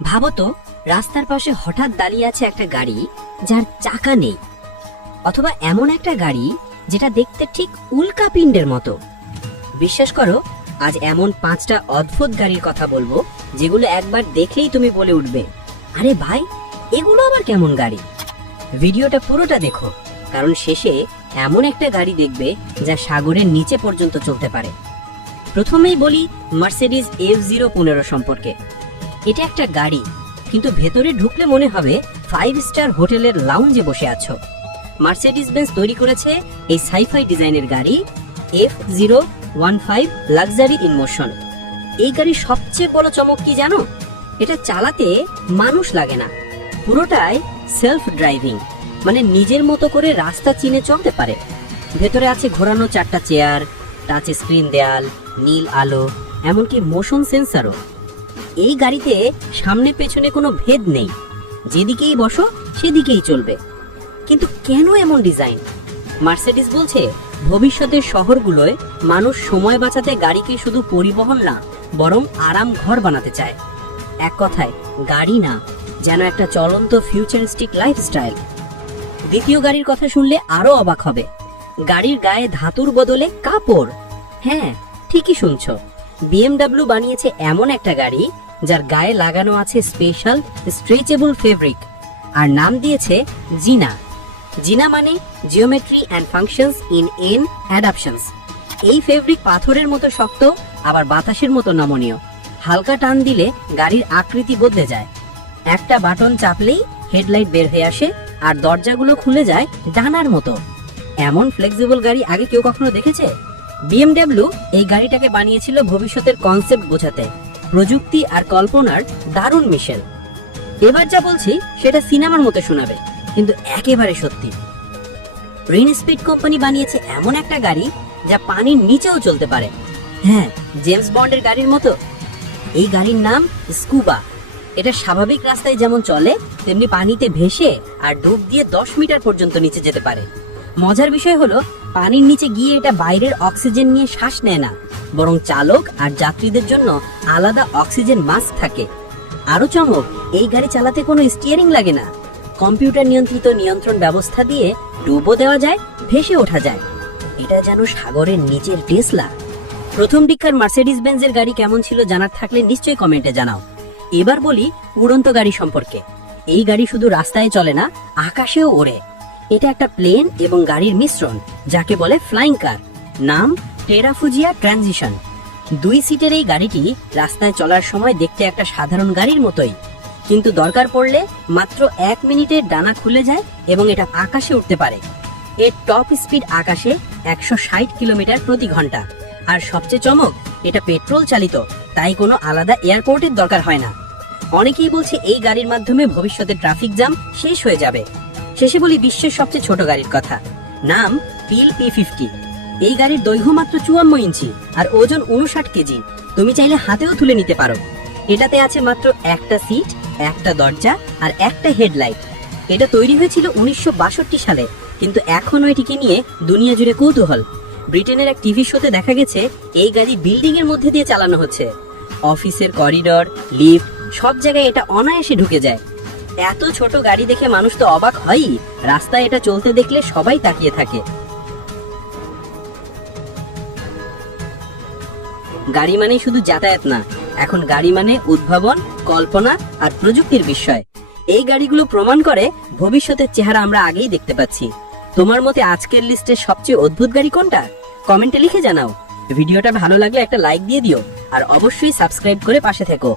ভাবো তো, রাস্তার পাশে হঠাৎ দাঁড়িয়ে আছে একটা গাড়ি যার চাকা নেই, অথবা এমন একটা গাড়ি যেটা দেখতে ঠিক উল্কাপিণ্ডের মতো। বিশ্বাস করো, আজ এমন 5টা অদ্ভুত গাড়ির কথা বলবো যেগুলো একবার দেখলেই তুমি বলে উঠবে, আরে ভাই, এগুলো আবার কেমন গাড়ি। ভিডিওটা পুরোটা দেখো, কারণ শেষে এমন একটা গাড়ি দেখবে যা সাগরের নিচে পর্যন্ত চলতে পারে। প্রথমেই বলি মার্সিডিজ F015 সম্পর্কে। এটা একটা গাড়ি, কিন্তু ভেতরে ঢুকলে মনে হবে 5 স্টার হোটেলের লাউঞ্জে বসে আছো। মার্সিডিজ বেঞ্জ তৈরি করেছে এই সাইফাই ডিজাইনের গাড়ি F015 লাক্সারি ইন মোশন। এই গাড়ির সবচেয়ে বড় চমক কি জানো? এটা চালাতে মানুষ লাগে না, পুরোটাই সেলফ ড্রাইভিং, মানে নিজের মতো করে রাস্তা চিনে চলতে পারে। ভেতরে আছে ঘোরানো 4টা চেয়ার, টাচ স্ক্রিন দেয়াল, নীল আলো, এমনকি মোশন সেন্সারও। এই গাড়িতে সামনে পেছনে কোনো ভেদ নেই, যেদিকেই বসো সেদিকেই চলবে। কিন্তু কেন এমন ডিজাইন? মার্সিডিজ বলছে ভবিষ্যতের শহরগুলোয় মানুষ সময় বাঁচাতে গাড়িকে শুধু পরিবহন না, বরং আরাম ঘর বানাতে চায়। এক কথায় গাড়ি না, যেন একটা চলন্ত ফিউচারিস্টিক লাইফস্টাইল। দ্বিতীয় গাড়ির কথা শুনলে আরো অবাক হবে। গাড়ির গায়ে ধাতুর বদলে কাপড়। হ্যাঁ, ঠিকই শুনছো, BMW বানিয়েছে এমন একটা গাড়ি যার গায়ে লাগানো আছে স্পেশাল স্ট্রেচেবল ফেব্রিক, আর নাম দিয়েছে জিনা। জিনা মানে geometry and functions in an adaptations. এই ফেব্রিক পাথরের মতো শক্ত, আবার বাতাসের মতো নমনীয়। হালকা টান দিলে গাড়ির আকৃতি বদলে যায়। একটা বাটন চাপলেই হেডলাইট বের হয়ে আসে, আর দরজাগুলো খুলে যায় ডানার মতো। এমন ফ্লেক্সিবল গাড়ি আগে কেউ কখনো দেখেছে? BMW এই গাড়িটাকে বানিয়েছিল ভবিষ্যতের কনসেপ্ট বোঝাতে। প্রযুক্তি আর কল্পনার দারুণ মিশেল। এবার যা বলছি সেটা সিনেমার মতো শোনাবে, কিন্তু একেবারে সত্যি। রেন স্পিড কোম্পানি বানিয়েছে এমন একটা গাড়ি যা পানির নিচেও চলতে পারে। হ্যাঁ, জেমস বন্ডের গাড়ির মতো। এই গাড়ির নাম স্কুবা। এটা স্বাভাবিক রাস্তায় যেমন চলে, তেমনি পানিতে ভেসে আর ডুব দিয়ে 10 মিটার পর্যন্ত নিচে যেতে পারে। মজার বিষয় হলো, পানির নিচে গিয়ে এটা বাইরের অক্সিজেন নিয়ে শ্বাস নেয় না, বরং চালক আর যাত্রীদের জন্য আলাদা অক্সিজেন মাস্ক থাকে। আরো চমক, এই গাড়ি চালাতে কোনো স্টিয়ারিং লাগে না। কম্পিউটার নিয়ন্ত্রিত নিয়ন্ত্রণ ব্যবস্থা দিয়ে ডুবও দেওয়া যায়, ভেসে ওঠা যায়। এটা যেন সাগরের নিচের টেসলা। প্রথম দিককার মার্সিডিজ বেঞ্জের গাড়ি কেমন ছিল জানার থাকলে নিশ্চয়ই কমেন্টে জানাও। এবার বলি উড়ন্ত গাড়ি সম্পর্কে। এই গাড়ি শুধু রাস্তায় চলে না, আকাশেও ওড়ে। এটা একটা প্লেন এবং গাড়ির মিশ্রণ, যাকে বলে ফ্লাইং কার। নাম টেরাফুজিয়া ট্রানজিশন। 2 সিটের এই গাড়িটি রাস্তায় চলার সময় দেখতে একটা সাধারণ গাড়ির মতোই, কিন্তু দরকার পড়লে মাত্র 1 মিনিটে ডানা খুলে যায় এবং এটা আকাশে উঠতে পারে। এর টপ স্পিড আকাশে 160 কিলোমিটার প্রতি ঘন্টা। আর সবচেয়ে চমক, এটা পেট্রোল চালিত, তাই কোনো আলাদা এয়ারপোর্টের দরকার হয় না। অনেকেই বলছে এই গাড়ির মাধ্যমে ভবিষ্যতে ট্রাফিক জ্যাম শেষ হয়ে যাবে। শেষে বলি বিশ্বের সবচেয়ে ছোট গাড়ির কথা। নাম পিল P50। এই গাড়ির দৈর্ঘ্য মাত্র 54 ইঞ্চি আর ওজন 59 কেজি। তুমি চাইলে হাতেও তুলে নিতে পারো। এটাতে আছে মাত্র একটা সিট, একটা দরজা আর একটা হেডলাইট। এটা তৈরি হয়েছিল 1962 সালে, কিন্তু এখনো এটিকে নিয়ে দুনিয়া জুড়ে কৌতূহল। ব্রিটেনের এক টিভি শোতে দেখা গেছে এই গাড়ি বিল্ডিং এর মধ্যে দিয়ে চালানো হচ্ছে। অফিসের করিডর, লিফট, সব জায়গায় এটা অনায়াসে ঢুকে যায়। এত ছোট গাড়ি দেখে মানুষ তো অবাক হয়ই, রাস্তায় এটা চলতে দেখলে সবাই তাকিয়ে থাকে। গাড়ি মানে শুধু যাতায়াত না, এখন গাড়ি মানে উদ্ভাবন, কল্পনা আর প্রযুক্তির বিষয়। এই গাড়িগুলো প্রমাণ করে ভবিষ্যতের চেহারা আমরা আগেই দেখতে পাচ্ছি। তোমার মতে আজকের লিস্টের সবচেয়ে অদ্ভুত গাড়ি কোনটা? কমেন্টে লিখে জানাও। ভিডিওটা ভালো লাগলে একটা লাইক দিয়ে দিও, আর অবশ্যই সাবস্ক্রাইব করে পাশে থেকো।